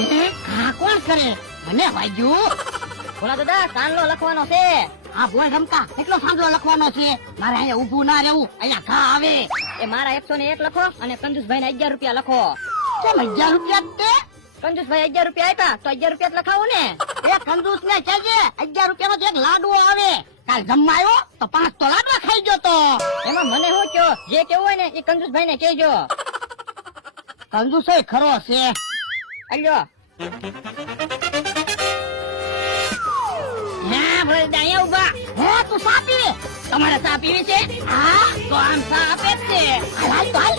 હા કોણ કરે મને વાગ્યું ભોળા દાદા કાનલો લખવાનો છે. હા બોલ રમતા કેટલો સાંભળો લખવાનો છે મારે અહીંયા ઊભું ના રહેવું અહીંયા ઘા આવે એ મારા 101 લખો અને કંજુસભાઈ ના 11 રૂપિયા લખો. કેમ 1000 રૂપિયા તે કંજુસભાઈ 11 રૂપિયા આપ્યા તો 11 રૂપિયા જ લખાવું ને. એ કંજૂસ ને કહેજે 11 રૂપિયાનો તો એક લાડવો આવે કાલ જમવા આવ્યો તો 5 તો લાડવા ખાઈ ગયો તો એમાં મને શું કયો જે કેવું હોય ને એ કંજુસભાઈ ને કહેજો. કંજૂસ ખરો છે અલ્યો હા ભલે અહીંયા ઉભા હે તું ચા પીવે તમારે ચા પીવી છે હા તો આમ ચા આપે જ છે હાલ તો હાલ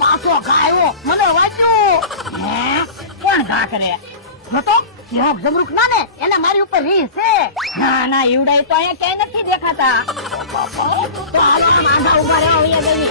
પાછો ગાયો મને વાંચ્યું હે કોણ ઘા કરે તો સિંહ જમરૂક ના ને એને મારી ઉપર રીહ છે ના ના ઈવડાય તો અહીંયા ક્યાંય નથી દેખાતા. તો હાલ આંધા ઉભા રહ્યા અહીંયા ગઈ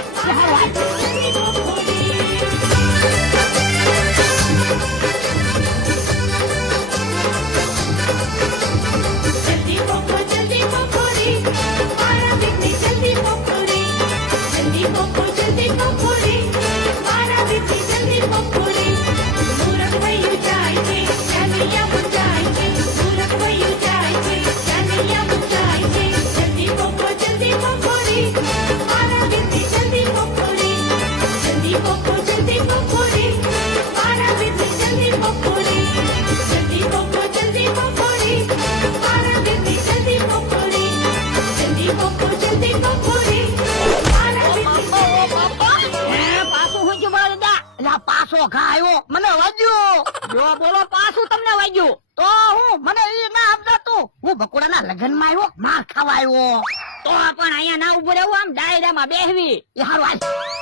પાછો ગાયો મને વાગ્યું જો બોલો પાછું તમને વાગ્યું તો હું મને ઈ ના આપજાતું હું બકોડાના લગ્નમાં આવ્યો માર ખાવા આવ્યો તો પણ અહીંયા ના ઉભું રહેવું આમ ડાયરામાં બેહવી એ હારું હાલ